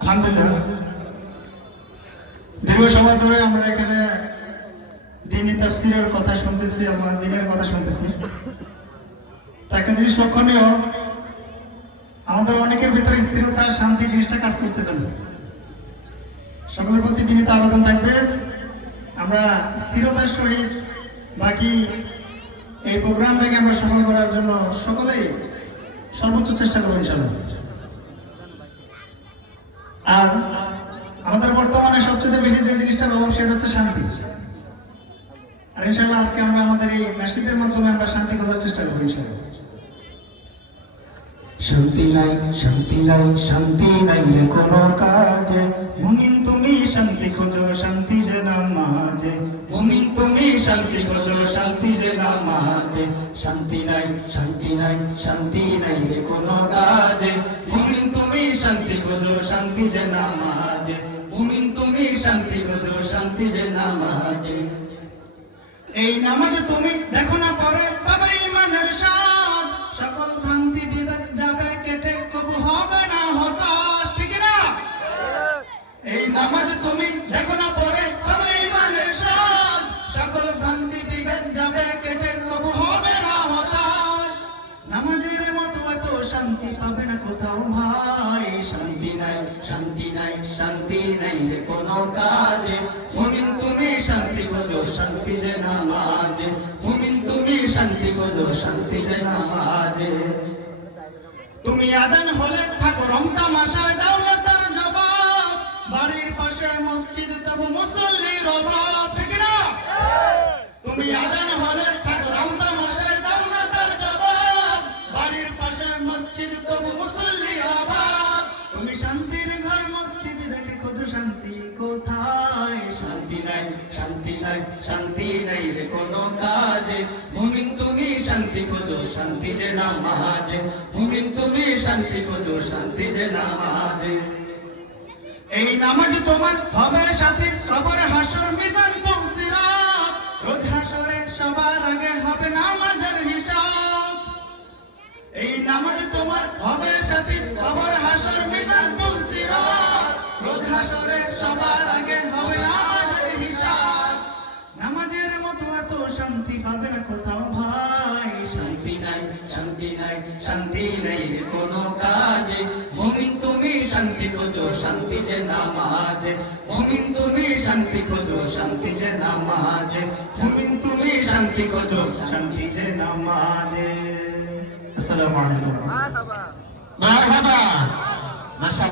আলহামদুলিল্লাহ, দীর্ঘ সময় ধরে আমরা এখানে দ্বীনি তাফসীরের কথা শুনতেছি, মুয়াজ্জিনের কথা শুনতেছি। তো একটা জিনিস লক্ষণীয়, আমাদের অনেকের ভিতরে স্থিরতা, শান্তি জিনিসটা কাজ করতেছে না। সকলের প্রতি বিনীত আবেদন থাকবে, আমরা স্থিরতার সহিত বাকি এই প্রোগ্রামটাকে আমরা সফল করার জন্য সকলেই সর্বোচ্চ চেষ্টা করবো ইনশাআল্লাহ। আর আমাদের বর্তমানে সবচেয়ে বেশি যে জিনিসটার অভাব সেটা হচ্ছে শান্তি। আর ইনশাআল্লাহ আজকে আমরা আমাদের এই নাশিদের মাধ্যমে আমরা শান্তি খোঁজার চেষ্টা করবো ইনশাআল্লাহ। শান্তি নাই, শান্তি নাই, শান্তি নাই রে কোনো কাজে, মুমিন তুমি শান্তি খোঁজো, শান্তি যে নামাজে। মুমিন তুমি শান্তি খোঁজো, শান্তি যে নামাজে। শান্তি নাই, শান্তি নাই, শান্তি নাই রে কোনো কাজে, মুমিন তুমি শান্তি খোঁজো, শান্তি যে নামাজে। মুমিন তুমি শান্তি খোঁজো, শান্তি যে নামাজে। এই নামাজে তুমি দেখো না পরে পাবে ইমানের স্বাদ, সকল ভ্রান্তি বিভেদ যাবে কেটে, কবু হবে না হতাশ, ঠিক না? এই নামাজে তুমি দেখো না পরে পাবে ইমানের স্বাদ, সকল ভ্রান্তি বিভেদ যাবে কেটে, কবু হবে না হতাশ। নামাজের মতো এত শান্তি পাবে না কোথাও ভাই। শান্তি নাই, শান্তি নাই, শান্তি নাই রে কোনো কাজে, মুমিন তুমি শান্তি খোঁজো, শান্তি যে নামাজে। মুমিন তুমি শান্তি খোঁজো, শান্তি যে নামাজে। তুমি আজান হলে থাকো রং তামাশায়, দাও না তার জবাব, বাড়ির পাশে মসজিদ তবু মুসল্লির অভাব, ঠিক না? তুমি আজান হলে থাকো রং তামাশায়, দাও না তার জবাব, বাড়ির পাশে মসজিদ তবু মুসল্লির অভাব। তুমি শান্তির ঘর মসজিদ রেখে খোঁজো শান্তি কোথায়। শান্তি নাই, শান্তি নাই, শান্তি নাই রে কোনো কাজে, মুমিন তুমি শান্তি খোঁজো, শান্তি যে নামাজে। মুমিন তুমি শান্তি খোঁজো, শান্তি যে নামাজে। এই নামাজ তোমার হবে সাথী, কবর হাসর মিজান পুল সিরাত, রোজ হাসরে সবার আগে হবে নামাজের হিসাব। এই নামাজ তোমার হবে সাথী, কবর হাসর মিজান পুল সিরাত, রোজ হাসরে সবার আগে হবে নামাজের হিসাব। নামাজের মতো এত শান্তি পাবে না কোথাও ভাই। শান্তি নাই, শান্তি নাই, শান্তি নাই রে কোনো কাজে, মুমিন তুমি শান্তি খোঁজো, শান্তি যে নামাজে। মুমিন তুমি শান্তি খোঁজো, শান্তি যে নামাজে। মুমিন তুমি শান্তি খোঁজো, শান্তি যে নামাজে। আসসালামু আলাইকুম। মারহাবা, মাশাআল্লাহ।